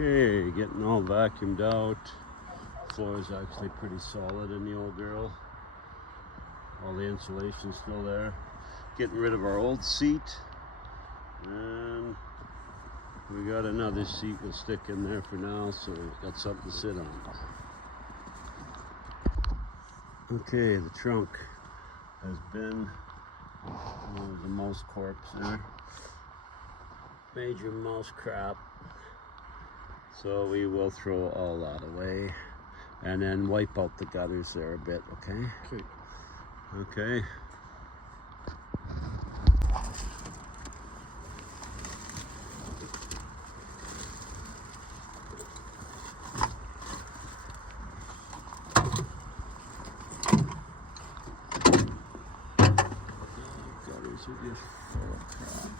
Okay, getting all vacuumed out. Floor is actually pretty solid in the old girl. All the insulation's still there. Getting rid of our old seat. And we got another seat we'll stick in there for now, so we've got something to sit on. Okay, the trunk has been the mouse corpse there. Major mouse crap. So we will throw all that away and then wipe out the gutters there a bit, okay? Okay. Okay. Gutters are just full of crap.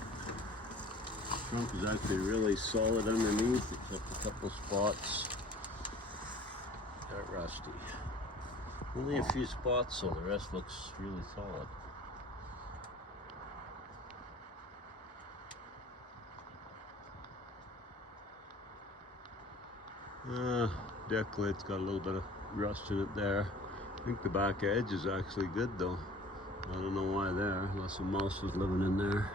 Trunk is actually really solid underneath, except a couple spots are rusty. Only a few spots, so the rest looks really solid. Deck lid's got a little bit of rust in it there. I think the back edge is actually good though. I don't know why there, unless a mouse was living in there.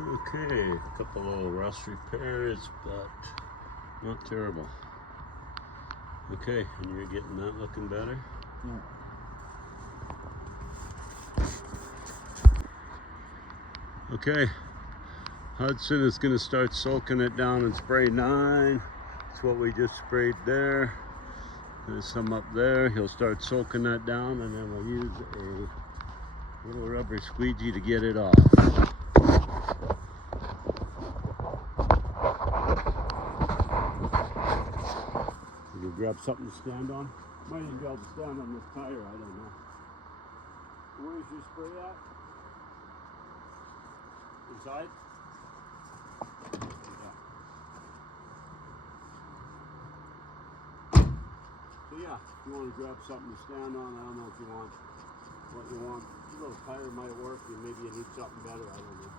Okay, a couple little rust repairs, but not terrible. Okay, and you're getting that looking better? Yeah. Okay, Hudson is going to start soaking it down in spray 9. That's what we just sprayed there. There's some up there. He'll start soaking that down, and then we'll use a little rubber squeegee to get it off. Can you grab something to stand on? Might even be able to stand on this tire, I don't know. Where's your spray at? Inside? So yeah, if you want to grab something to stand on, I don't know if you want what you want. A little tire might work, and maybe you need something better, I don't know.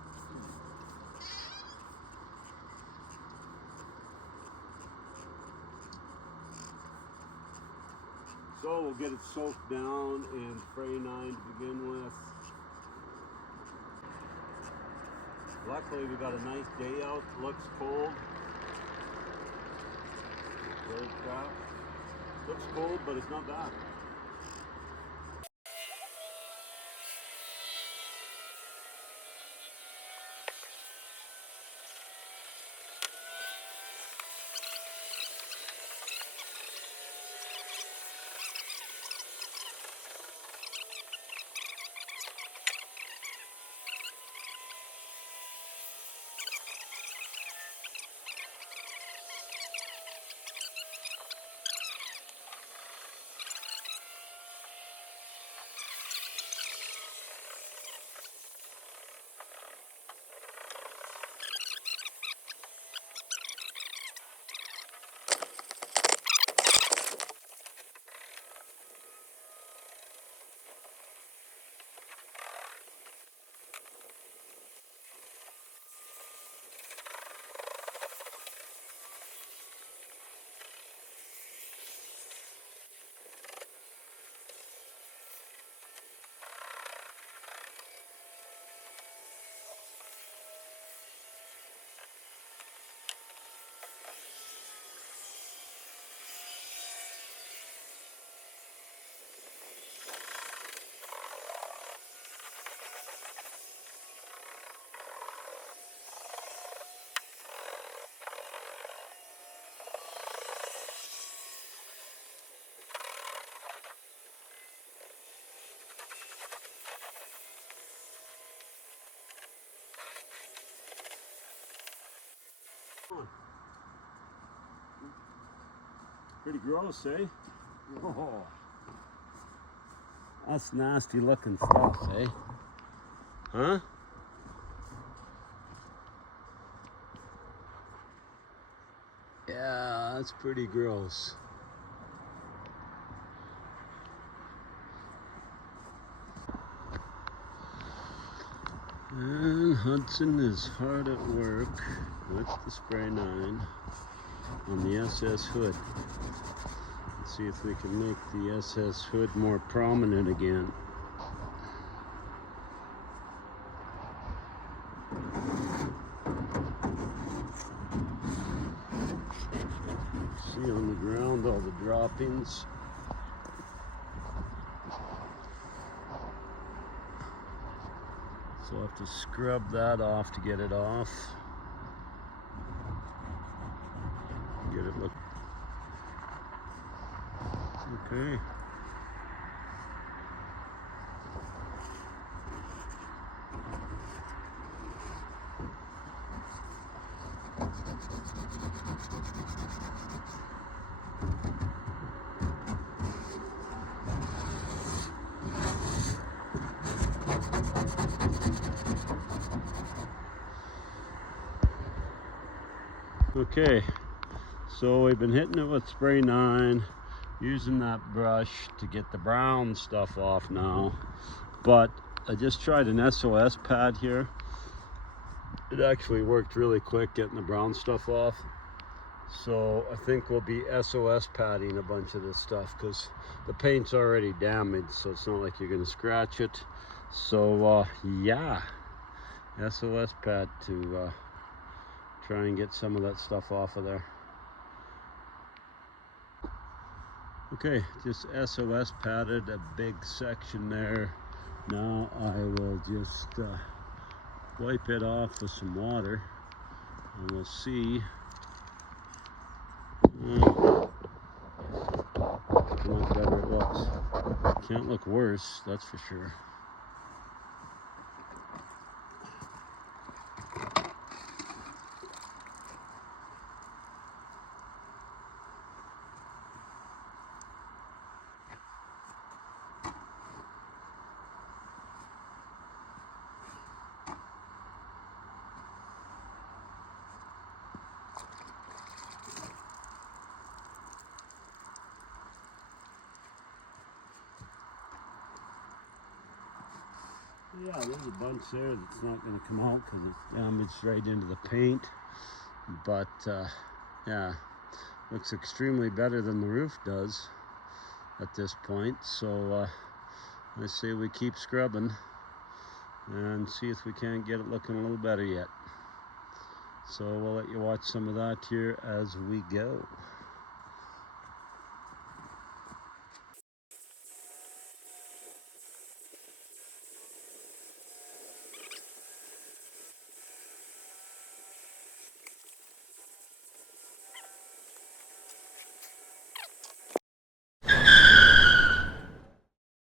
So we'll get it soaked down in spray 9 to begin with. Luckily we got a nice day out, looks cold. Very crap. Looks cold, but it's not bad. Pretty gross, eh? Oh, that's nasty looking stuff, eh? Huh? Yeah, that's pretty gross. And Hudson is hard at work with the spray 9 on the SS hood. Let's see if we can make the SS hood more prominent again. See on the ground all the droppings. So I'll have to scrub that off to get it off. Get it look okay. Okay, so we've been hitting it with spray 9, using that brush to get the brown stuff off now, but I just tried an SOS pad here. It actually worked really quick getting the brown stuff off, so I think we'll be SOS padding a bunch of this stuff because the paint's already damaged, so it's not like you're going to scratch it. So yeah, SOS pad to try and get some of that stuff off of there. Okay, just SOS padded a big section there. Now I will just wipe it off with some water and we'll see. How much better it looks. Can't look worse, that's for sure. Yeah, there's a bunch there that's not going to come out because it's damaged right into the paint. But yeah, looks extremely better than the roof does at this point. So I say we keep scrubbing and see if we can't get it looking a little better yet. So we'll let you watch some of that here as we go.